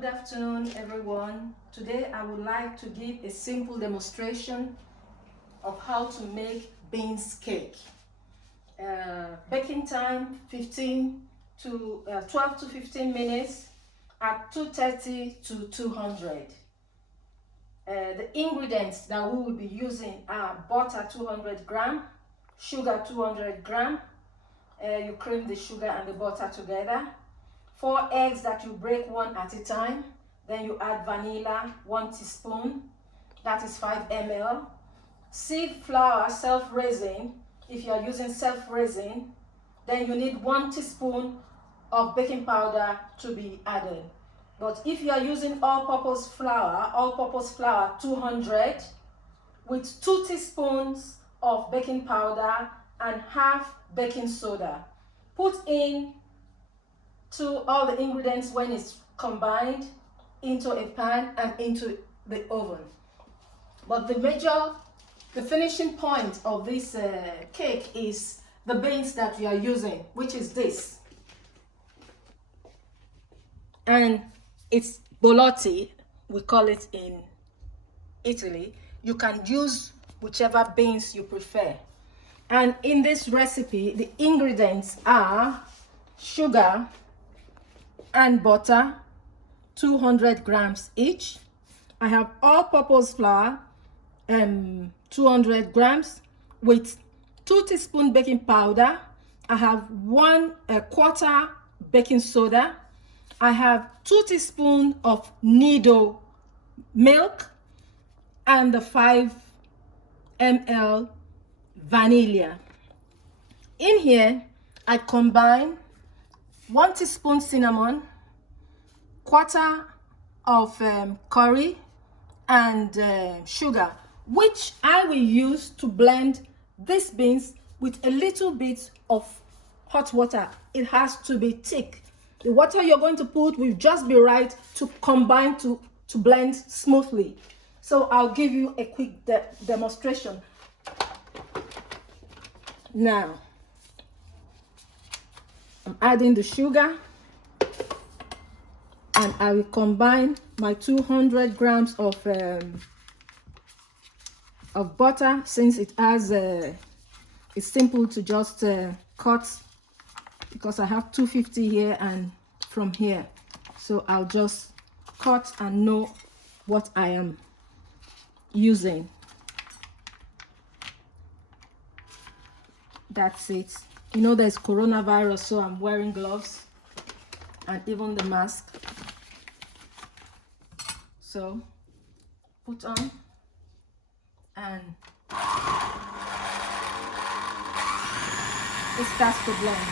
Good afternoon, everyone. Today I would like to give a simple demonstration of how to make beans cake. Baking time 12 to 15 minutes at 230 to 200. The ingredients that we will be using are butter 200 gram, sugar 200 gram. You cream the sugar and the butter together. 4 eggs that you break one at a time. Then you add vanilla, 1 teaspoon, that is 5 ml. Seed flour, self-raising. If you are using self-raising, then you need 1 teaspoon of baking powder to be added. But if you are using all-purpose flour 200 with 2 teaspoons of baking powder and half baking soda. Put in to all the ingredients when it's combined into a pan and into the oven. But the finishing point of this cake is the beans that we are using, which is this. And it's bolotti, we call it in Italy. You can use whichever beans you prefer. And in this recipe, the ingredients are sugar and butter, 200 grams each. I have all-purpose flour, 200 grams with 2 teaspoons baking powder. I have 1/4 baking soda. I have 2 teaspoons of Nido milk and the 5 ml vanilla. In here, I combine 1 teaspoon cinnamon, 1/4 of curry, and sugar, which I will use to blend these beans with a little bit of hot water. It has to be thick. The water you're going to put will just be right to combine to blend smoothly. So I'll give you a quick demonstration. Now, I'm adding the sugar and I will combine my 200 grams of butter. Since it has it's simple to just cut, because I have 250 here and from here, so I'll just cut and know what I am using. That's it. You know there's coronavirus, so I'm wearing gloves and even the mask. So put on and it starts to blend.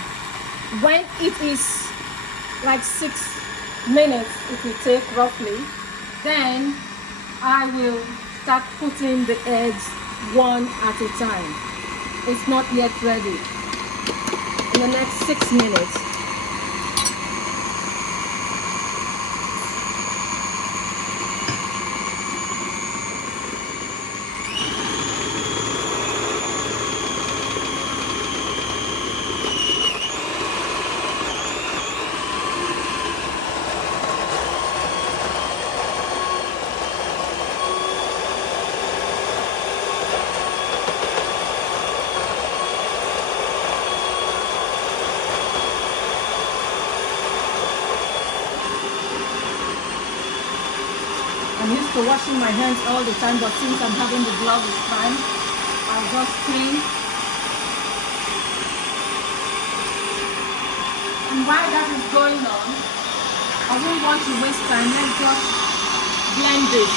When it is like 6 minutes, it will take roughly, then I will start putting the eggs one at a time. It's not yet ready. In the next 6 minutes, I'm used to washing my hands all the time, but since I'm having the glove this time, I'll just clean. And while that is going on, I don't want to waste time. Let's just blend this.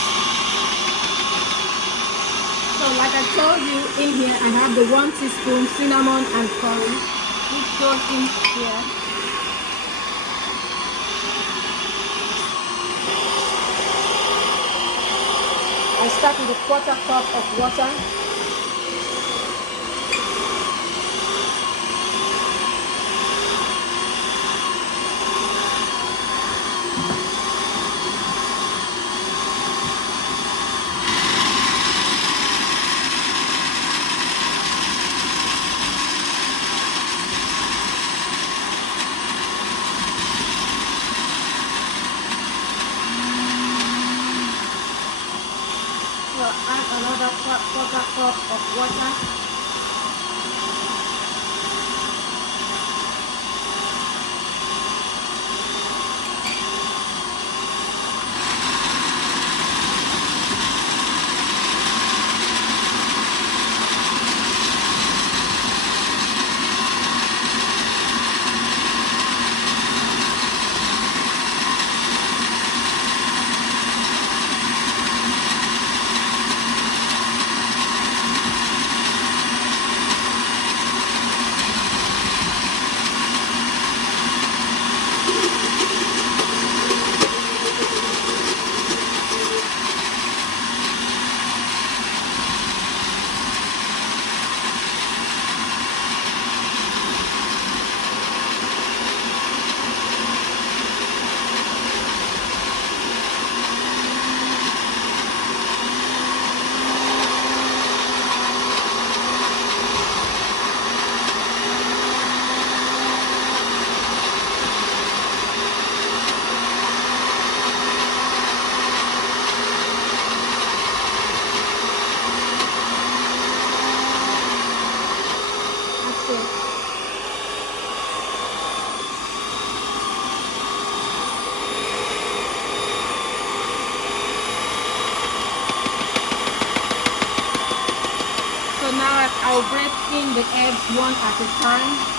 So like I told you, in here I have the 1 teaspoon cinnamon and curry, which goes in here. I start with a 1/4 cup of water. another quarter cup of water. Now I'll break in the eggs one at a time.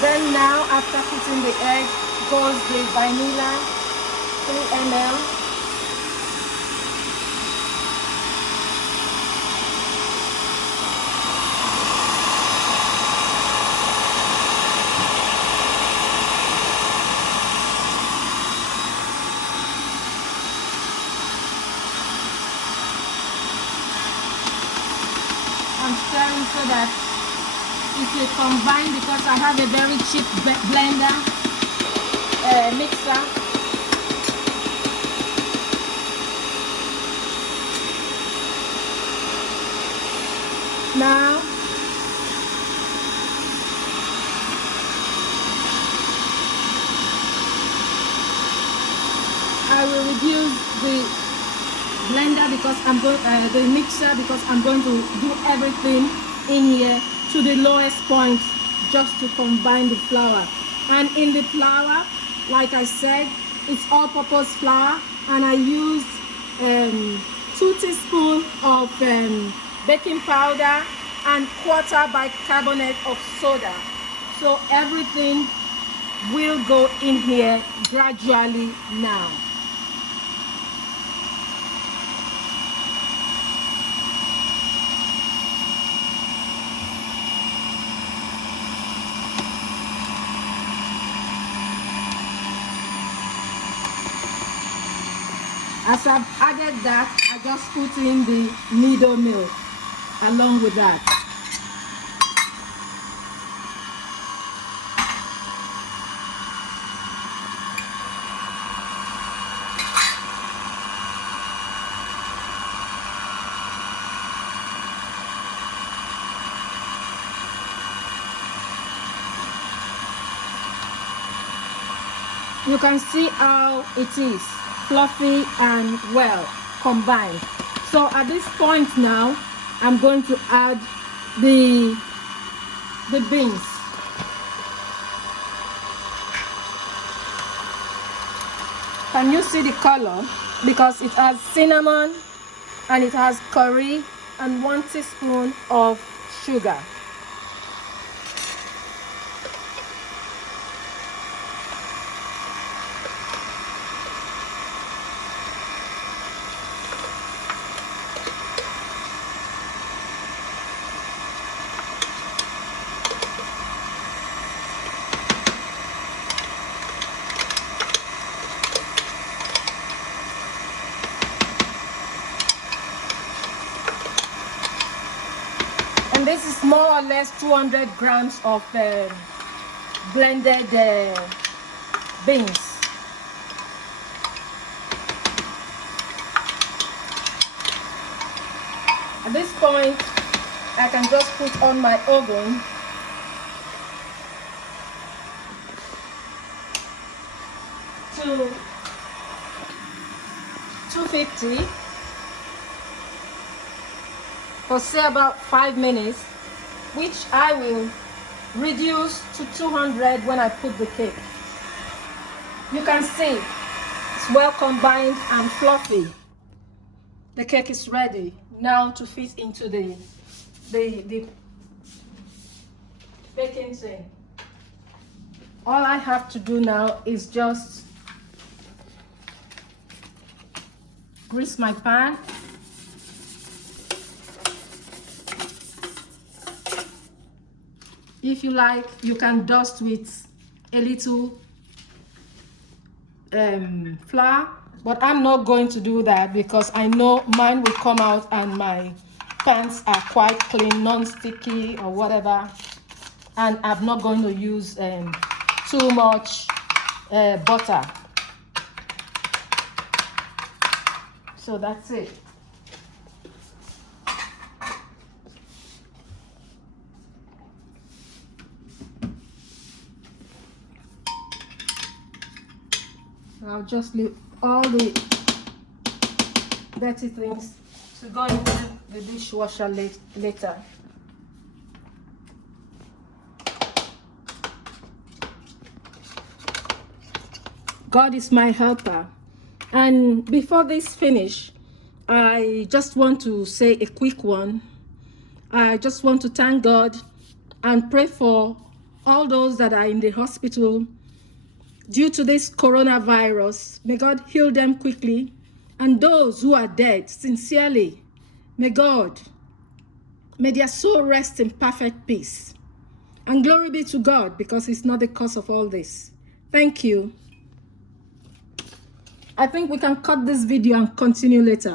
Then now, after putting the egg, goes the vanilla, 3 ml. I'm stirring so that it will combine, because I have a very cheap blender mixer. Now I will reduce the blender because I'm going the mixer, because I'm going to do everything in here to the lowest point just to combine the flour. And in the flour, like I said, it's all-purpose flour, and I use 2 teaspoons of baking powder and quarter bicarbonate of soda. So everything will go in here gradually now. As I've added that, I just put in the nido milk along with that. You can see how it is fluffy and well combined. So at this point now, I'm going to add the beans. Can you see the color? Because it has cinnamon and it has curry and 1 teaspoon of sugar. And this is more or less 200 grams of blended beans. At this point, I can just put on my oven to 250 for say about 5 minutes, which I will reduce to 200 when I put the cake. You can see it's well combined and fluffy. The cake is ready now to fit into the baking thing. All I have to do now is just grease my pan. If you like, you can dust with a little flour, but I'm not going to do that because I know mine will come out and my pans are quite clean, non-sticky or whatever, and I'm not going to use too much butter. So that's it. I'll just leave all the dirty things to go into the dishwasher later. God is my helper. And before this finish, I just want to say a quick one. I just want to thank God and pray for all those that are in the hospital due to this coronavirus. May God heal them quickly. And those who are dead, sincerely, may their soul rest in perfect peace. And glory be to God, because He's not the cause of all this. Thank you. I think we can cut this video and continue later.